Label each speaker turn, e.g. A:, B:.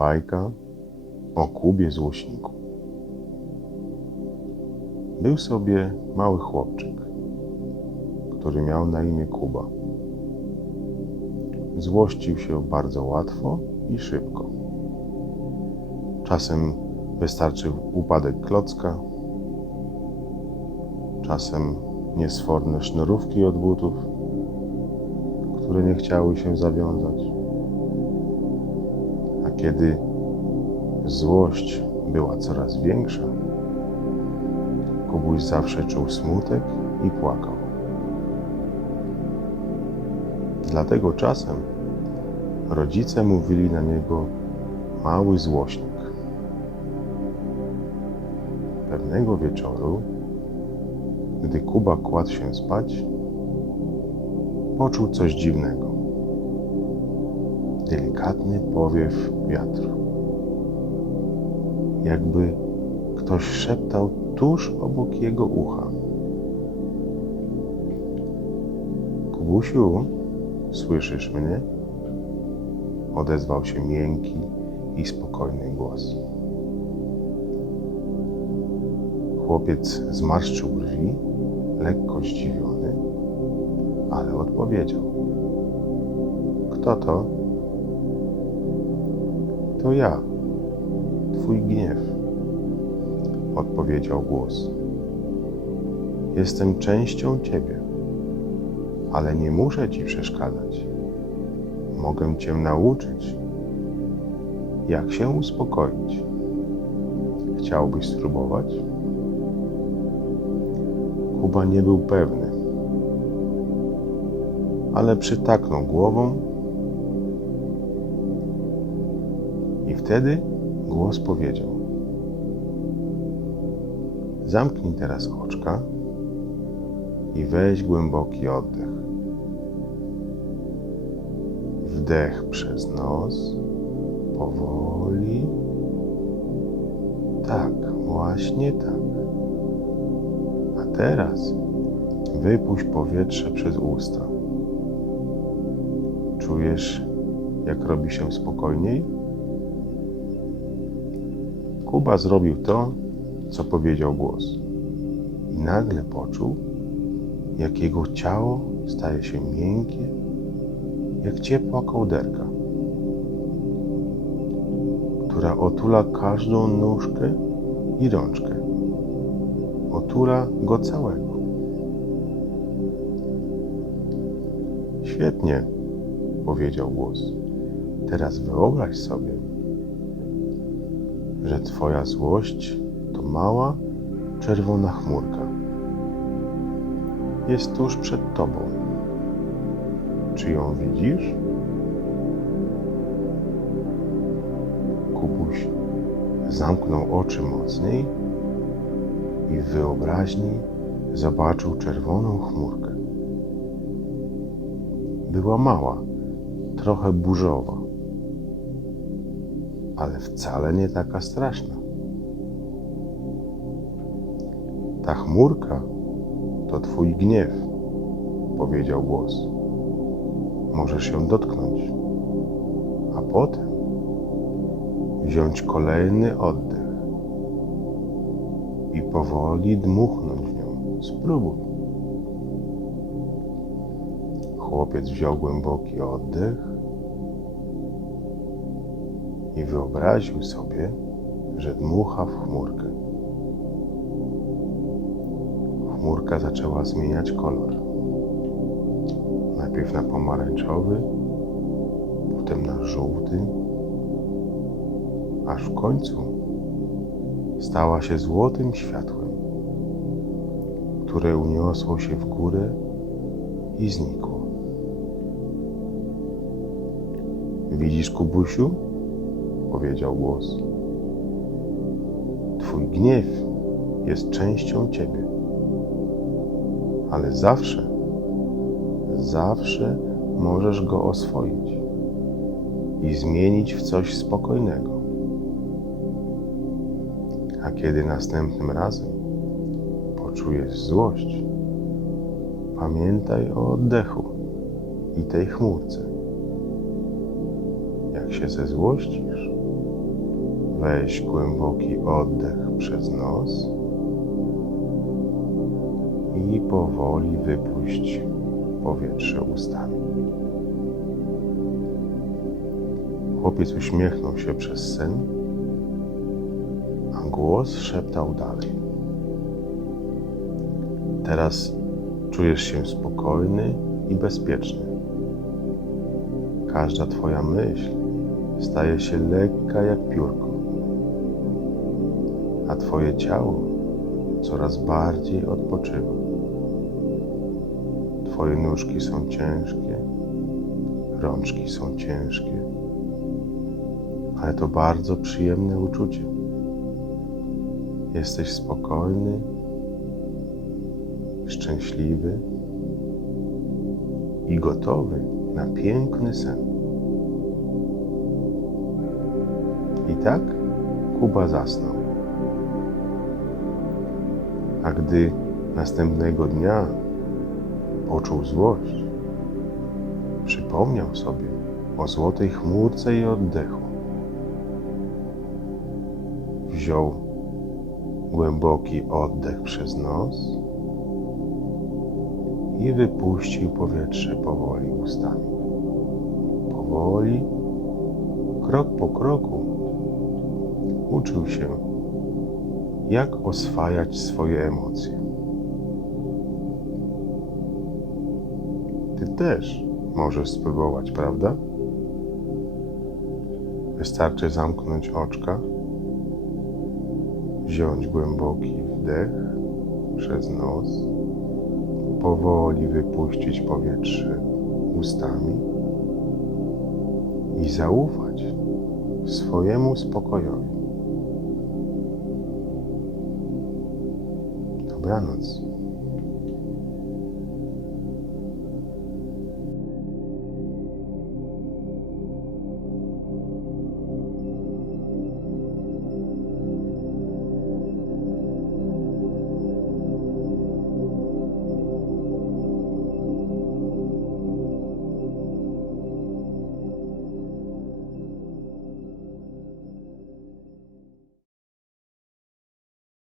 A: Bajka o Kubie złośniku. Był sobie mały chłopczyk, który miał na imię Kuba. Złościł się bardzo łatwo i szybko. Czasem wystarczył upadek klocka, czasem niesforne sznurówki od butów, które nie chciały się zawiązać. Kiedy złość była coraz większa, Kubuś zawsze czuł smutek i płakał. Dlatego czasem rodzice mówili na niego mały złośnik. Pewnego wieczoru, gdy Kuba kładł się spać, poczuł coś dziwnego. Delikatny powiew wiatru. Jakby ktoś szeptał tuż obok jego ucha. Kubusiu, słyszysz mnie? Odezwał się miękki i spokojny głos. Chłopiec zmarszczył brwi, lekko zdziwiony, ale odpowiedział. Kto to? To ja, twój gniew, odpowiedział głos. Jestem częścią ciebie, ale nie muszę ci przeszkadzać. Mogę cię nauczyć, jak się uspokoić. Chciałbyś spróbować? Kuba nie był pewny, ale przytaknął głową wtedy głos powiedział: Zamknij teraz oczka i weź głęboki oddech. Wdech przez nos, powoli. Tak, właśnie tak. A teraz wypuść powietrze przez usta. Czujesz, jak robi się spokojniej? Kuba zrobił to, co powiedział głos. I nagle poczuł, jak jego ciało staje się miękkie, jak ciepła kołderka, która otula każdą nóżkę i rączkę. Otula go całego. Świetnie, powiedział głos. Teraz wyobraź sobie, że Twoja złość to mała, czerwona chmurka. Jest tuż przed Tobą. Czy ją widzisz? Kubuś zamknął oczy mocniej i w wyobraźni zobaczył czerwoną chmurkę. Była mała, trochę burzowa, ale wcale nie taka straszna. Ta chmurka to twój gniew, powiedział głos. Możesz ją dotknąć, a potem wziąć kolejny oddech i powoli dmuchnąć nią. Spróbuj. Chłopiec wziął głęboki oddech i wyobraził sobie, że dmucha w chmurkę. Chmurka zaczęła zmieniać kolor. Najpierw na pomarańczowy, potem na żółty, aż w końcu stała się złotym światłem, które uniosło się w górę i znikło. Widzisz, Kubusiu? Powiedział głos. Twój gniew jest częścią ciebie, ale zawsze, zawsze możesz go oswoić i zmienić w coś spokojnego. A kiedy następnym razem poczujesz złość, pamiętaj o oddechu i tej chmurce. Jak się zezłościsz, Weź głęboki oddech przez nos i powoli wypuść powietrze ustami. Chłopiec uśmiechnął się przez sen, a głos szeptał dalej. Teraz czujesz się spokojny i bezpieczny. Każda Twoja myśl staje się lekka jak piórko, a Twoje ciało coraz bardziej odpoczywa. Twoje nóżki są ciężkie, rączki są ciężkie, ale to bardzo przyjemne uczucie. Jesteś spokojny, szczęśliwy i gotowy na piękny sen. I tak Kuba zasnął. A gdy następnego dnia poczuł złość, przypomniał sobie o złotej chmurce i oddechu. Wziął głęboki oddech przez nos i wypuścił powietrze powoli ustami. Powoli, krok po kroku, uczył się, jak oswajać swoje emocje. Ty też możesz spróbować, prawda? Wystarczy zamknąć oczka, wziąć głęboki wdech przez nos, powoli wypuścić powietrze ustami i zaufać swojemu spokojowi. granules.